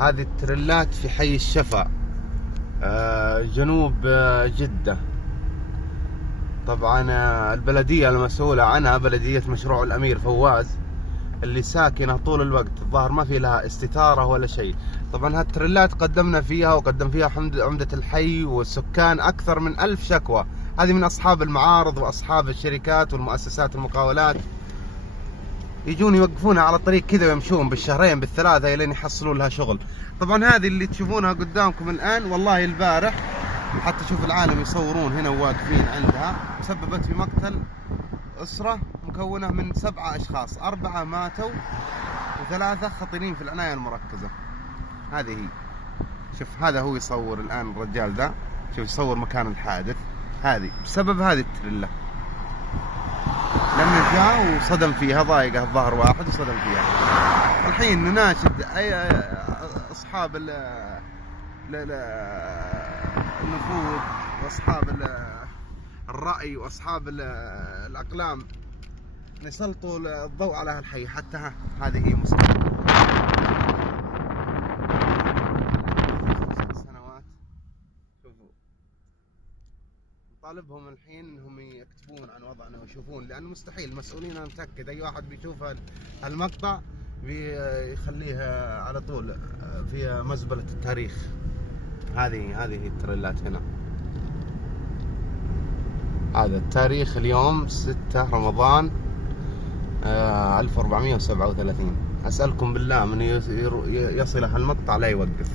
هذه التريلات في حي الشفا، جنوب جدة. طبعا البلدية المسؤولة عنها بلدية مشروع الأمير فواز، اللي ساكنة طول الوقت، الظاهر ما في لها استثارة ولا شيء. طبعا هالتريلات قدمنا فيها وقدم فيها عمدة الحي والسكان أكثر من 1000 شكوى. هذه من أصحاب المعارض وأصحاب الشركات والمؤسسات المقاولات، يجون يوقفونها على الطريق كذا ويمشون بالشهرين بالثلاثة لين يحصلوا لها شغل. طبعا هذه اللي تشوفونها قدامكم الآن، والله البارح حتى شوف العالم يصورون هنا وواقفين عندها، سببت في مقتل أسرة مكونة من 7 أشخاص، 4 ماتوا و3 خطيرين في العناية المركزة. هذه هي، شوف هذا هو يصور الآن الرجال ذا، شوف يصور مكان الحادث. هذه بسبب هذه التريلا، لما جاء وصدم فيها، ضايقه الظهر واحد وصدم فيها. الحين نناشد أي أصحاب النفوذ وأصحاب الرأي وأصحاب الأقلام أن يسلطوا الضوء على هالحي. حتى هذه هي مسلمة سنوات. شوفوا، نطالبهم الحين انهم يكتبون عن وضعنا ويشوفون، لانه مستحيل المسؤولين، انا متاكد اي واحد بيشوف المقطع بيخليها على طول في مزبلة التاريخ. هذه التريلات هنا. هذا التاريخ اليوم 6 رمضان 1437. أسألكم بالله من يصل هالمقطع لا يوقف.